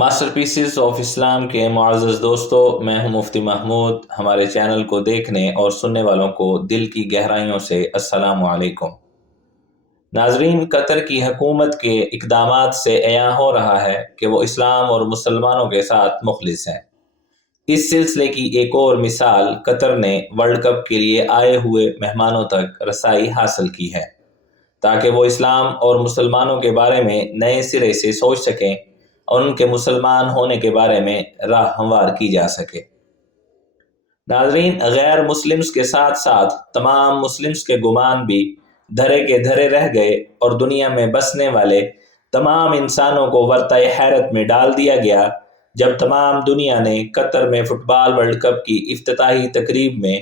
Master pieces of اسلام کے معزز دوستو، میں ہوں مفتی محمود۔ ہمارے چینل کو دیکھنے اور سننے والوں کو دل کی گہرائیوں سے السلام علیکم۔ ناظرین، قطر کی حکومت کے اقدامات سے عیاں ہو رہا ہے کہ وہ اسلام اور مسلمانوں کے ساتھ مخلص ہیں۔ اس سلسلے کی ایک اور مثال قطر نے ورلڈ کپ کے لیے آئے ہوئے مہمانوں تک رسائی حاصل کی ہے، تاکہ وہ اسلام اور مسلمانوں کے بارے میں نئے سرے سے سوچ سکیں اور ان کے مسلمان ہونے کے بارے میں راہ ہموار کی جا سکے۔ ناظرین، غیر مسلمز کے ساتھ ساتھ تمام مسلمز کے گمان بھی دھرے کے دھرے رہ گئے اور دنیا میں بسنے والے تمام انسانوں کو ورطہ حیرت میں ڈال دیا گیا جب تمام دنیا نے قطر میں فٹ بال ورلڈ کپ کی افتتاحی تقریب میں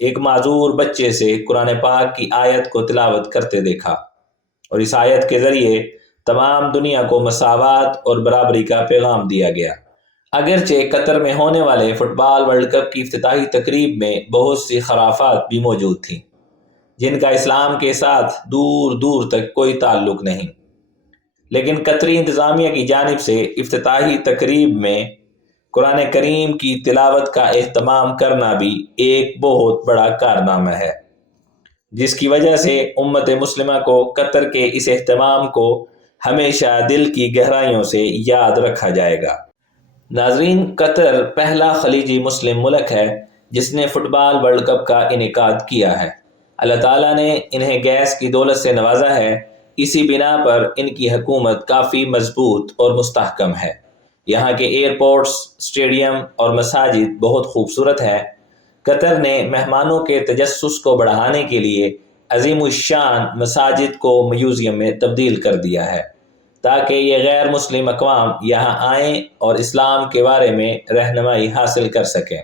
ایک معذور بچے سے قرآن پاک کی آیت کو تلاوت کرتے دیکھا، اور اس آیت کے ذریعے تمام دنیا کو مساوات اور برابری کا پیغام دیا گیا۔ اگرچہ قطر میں ہونے والے فٹ بال ورلڈ کپ کی افتتاحی تقریب میں بہت سی خرافات بھی موجود تھیں جن کا اسلام کے ساتھ دور دور تک کوئی تعلق نہیں، لیکن قطری انتظامیہ کی جانب سے افتتاحی تقریب میں قرآن کریم کی تلاوت کا اہتمام کرنا بھی ایک بہت بڑا کارنامہ ہے، جس کی وجہ سے امت مسلمہ کو قطر کے اس اہتمام کو ہمیشہ دل کی گہرائیوں سے یاد رکھا جائے گا۔ ناظرین، قطر پہلا خلیجی مسلم ملک ہے جس نے فٹ بال ورلڈ کپ کا انعقاد کیا ہے۔ اللہ تعالیٰ نے انہیں گیس کی دولت سے نوازا ہے، اسی بنا پر ان کی حکومت کافی مضبوط اور مستحکم ہے۔ یہاں کے ایئرپورٹس، اسٹیڈیم اور مساجد بہت خوبصورت ہیں۔ قطر نے مہمانوں کے تجسس کو بڑھانے کے لیے عظیم الشان مساجد کو میوزیم میں تبدیل کر دیا ہے تاکہ یہ غیر مسلم اقوام یہاں آئیں اور اسلام کے بارے میں رہنمائی حاصل کر سکیں۔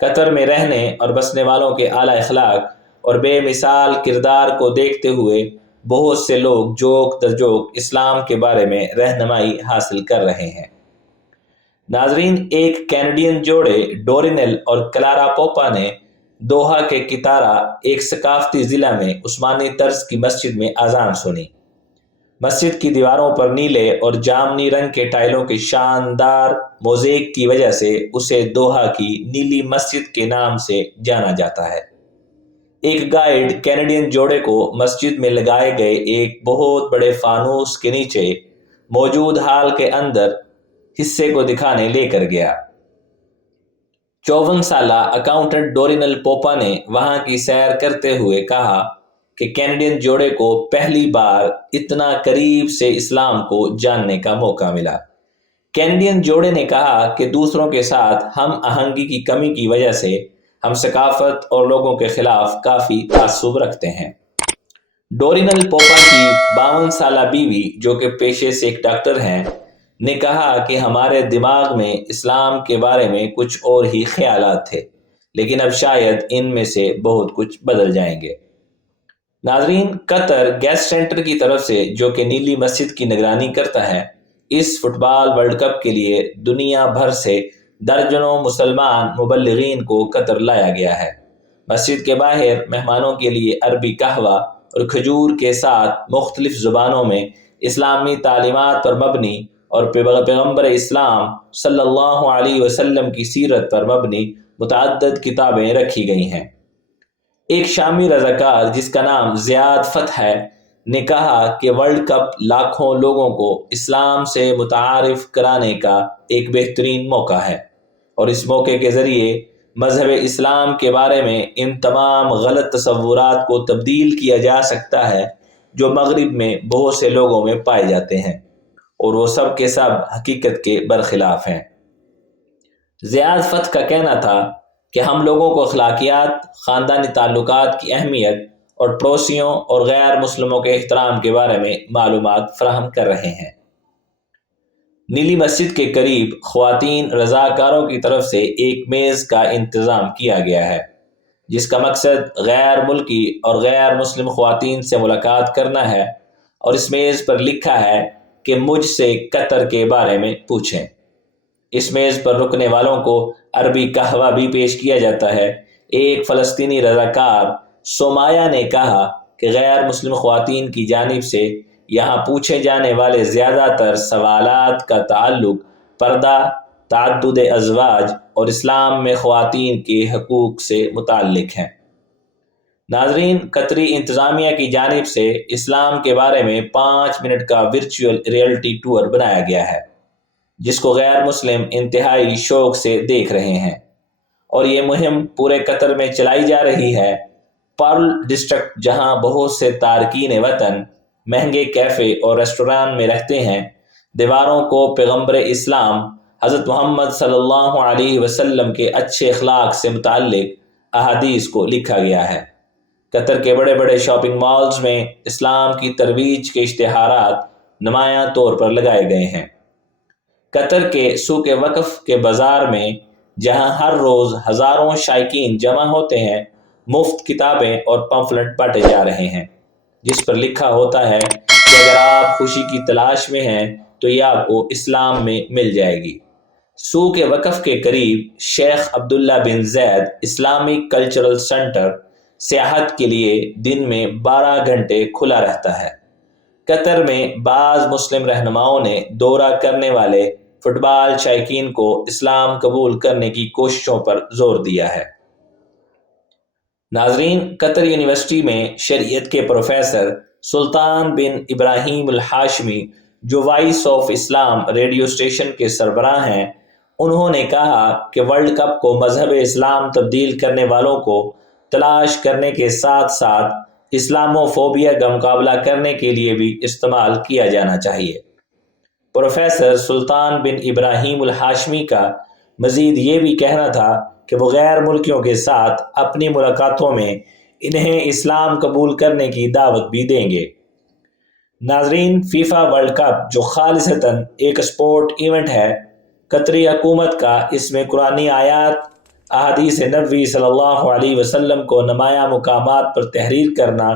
قطر میں رہنے اور بسنے والوں کے اعلیٰ اخلاق اور بے مثال کردار کو دیکھتے ہوئے بہت سے لوگ جوک در جوک اسلام کے بارے میں رہنمائی حاصل کر رہے ہیں۔ ناظرین، ایک کینیڈین جوڑے ڈورینل اور کلارا پوپا نے دوحہ کے کتارا ایک ثقافتی ضلع میں عثمانی طرز کی مسجد میں اذان سنی۔ مسجد کی دیواروں پر نیلے اور جامنی رنگ کے ٹائلوں کے شاندار موزیک کی وجہ سے اسے دوحہ کی نیلی مسجد کے نام سے جانا جاتا ہے۔ ایک گائیڈ کینیڈین جوڑے کو مسجد میں لگائے گئے ایک بہت بڑے فانوس کے نیچے موجود ہال کے اندر حصے کو دکھانے لے کر گیا۔ 54 سالہ اکاؤنٹنٹ ڈورینل پوپا نے وہاں کی سیر کرتے ہوئے کہا کہ کینیڈین جوڑے کو پہلی بار اتنا قریب سے اسلام کو جاننے کا موقع ملا۔ کینیڈین جوڑے نے کہا کہ دوسروں کے ساتھ ہم آہنگی کی کمی کی وجہ سے ہم ثقافت اور لوگوں کے خلاف کافی تعصب رکھتے ہیں۔ ڈورینل پوپا کی 52 سالہ بیوی، جو کہ پیشے سے ایک ڈاکٹر ہیں، نے کہا کہ ہمارے دماغ میں اسلام کے بارے میں کچھ اور ہی خیالات تھے، لیکن اب شاید ان میں سے بہت کچھ بدل جائیں گے۔ ناظرین، قطر گیس سینٹر کی طرف سے، جو کہ نیلی مسجد کی نگرانی کرتا ہے، اس فٹ بال ورلڈ کپ کے لیے دنیا بھر سے درجنوں مسلمان مبلغین کو قطر لایا گیا ہے۔ مسجد کے باہر مہمانوں کے لیے عربی قہوہ اور کھجور کے ساتھ مختلف زبانوں میں اسلامی تعلیمات پر مبنی اور پیغمبر اسلام صلی اللہ علیہ وسلم کی سیرت پر مبنی متعدد کتابیں رکھی گئی ہیں۔ ایک شامی رضاکار جس کا نام زیاد فتح ہے نے کہا کہ ورلڈ کپ لاکھوں لوگوں کو اسلام سے متعارف کرانے کا ایک بہترین موقع ہے، اور اس موقع کے ذریعے مذہب اسلام کے بارے میں ان تمام غلط تصورات کو تبدیل کیا جا سکتا ہے جو مغرب میں بہت سے لوگوں میں پائے جاتے ہیں، اور وہ سب کے سب حقیقت کے برخلاف ہیں۔ زیاد فتح کا کہنا تھا کہ ہم لوگوں کو اخلاقیات، خاندانی تعلقات کی اہمیت اور پڑوسیوں اور غیر مسلموں کے احترام کے بارے میں معلومات فراہم کر رہے ہیں۔ نیلی مسجد کے قریب خواتین رضاکاروں کی طرف سے ایک میز کا انتظام کیا گیا ہے جس کا مقصد غیر ملکی اور غیر مسلم خواتین سے ملاقات کرنا ہے، اور اس میز پر لکھا ہے کہ مجھ سے قطر کے بارے میں پوچھیں۔ اس میز پر رکنے والوں کو عربی قہوہ بھی پیش کیا جاتا ہے۔ ایک فلسطینی رضاکار سومایا نے کہا کہ غیر مسلم خواتین کی جانب سے یہاں پوچھے جانے والے زیادہ تر سوالات کا تعلق پردہ، تعدد ازواج اور اسلام میں خواتین کے حقوق سے متعلق ہیں۔ ناظرین، قطری انتظامیہ کی جانب سے اسلام کے بارے میں 5 منٹ کا ورچوئل ریئلٹی ٹور بنایا گیا ہے، جس کو غیر مسلم انتہائی شوق سے دیکھ رہے ہیں، اور یہ مہم پورے قطر میں چلائی جا رہی ہے۔ پرل ڈسٹرکٹ، جہاں بہت سے تارکین وطن مہنگے کیفے اور ریسٹوران میں رہتے ہیں، دیواروں کو پیغمبر اسلام حضرت محمد صلی اللہ علیہ وسلم کے اچھے اخلاق سے متعلق احادیث کو لکھا گیا ہے۔ قطر کے بڑے بڑے شاپنگ مالز میں اسلام کی ترویج کے اشتہارات نمایاں طور پر لگائے گئے ہیں۔ قطر کے سوق وقف کے بازار میں، جہاں ہر روز ہزاروں شائقین جمع ہوتے ہیں، مفت کتابیں اور پمفلٹ بانٹے جا رہے ہیں، جس پر لکھا ہوتا ہے کہ اگر آپ خوشی کی تلاش میں ہیں تو یہ آپ کو اسلام میں مل جائے گی۔ سوق وقف کے قریب شیخ عبداللہ بن زید اسلامک کلچرل سینٹر سیاحت کے لیے دن میں 12 گھنٹے کھلا رہتا ہے۔ قطر میں بعض مسلم رہنماؤں نے دورہ کرنے والے فٹ بال شائقین کو اسلام قبول کرنے کی کوششوں پر زور دیا ہے۔ ناظرین، قطر یونیورسٹی میں شریعت کے پروفیسر سلطان بن ابراہیم الہاشمی، جو voice of Islam radio station کے سربراہ ہیں، انہوں نے کہا کہ ورلڈ کپ کو مذہب اسلام تبدیل کرنے والوں کو تلاش کرنے کے ساتھ ساتھ اسلاموفوبیا کا مقابلہ کرنے کے لیے بھی استعمال کیا جانا چاہیے۔ پروفیسر سلطان بن ابراہیم الہاشمی کا مزید یہ بھی کہنا تھا کہ وہ غیر ملکیوں کے ساتھ اپنی ملاقاتوں میں انہیں اسلام قبول کرنے کی دعوت بھی دیں گے۔ ناظرین، فیفا ورلڈ کپ جو خالصتاً ایک سپورٹ ایونٹ ہے، قطری حکومت کا اس میں قرآنی آیات، احادیث نبوی صلی اللہ علیہ وسلم کو نمایاں مقامات پر تحریر کرنا،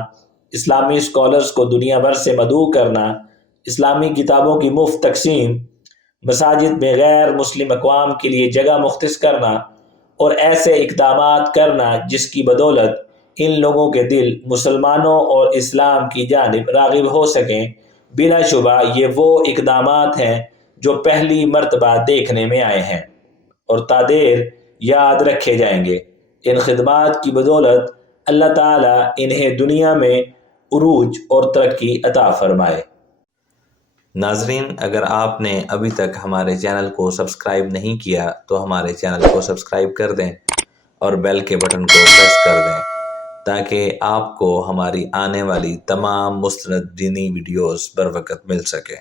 اسلامی اسکالرز کو دنیا بھر سے مدعو کرنا، اسلامی کتابوں کی مفت تقسیم، مساجد میں غیر مسلم اقوام کے لیے جگہ مختص کرنا اور ایسے اقدامات کرنا جس کی بدولت ان لوگوں کے دل مسلمانوں اور اسلام کی جانب راغب ہو سکیں، بلا شبہ یہ وہ اقدامات ہیں جو پہلی مرتبہ دیکھنے میں آئے ہیں اور تادیر یاد رکھے جائیں گے۔ ان خدمات کی بدولت اللہ تعالیٰ انہیں دنیا میں عروج اور ترقی عطا فرمائے۔ ناظرین، اگر آپ نے ابھی تک ہمارے چینل کو سبسکرائب نہیں کیا تو ہمارے چینل کو سبسکرائب کر دیں اور بیل کے بٹن کو پریس کر دیں تاکہ آپ کو ہماری آنے والی تمام مستند دینی ویڈیوز بر وقت مل سکیں۔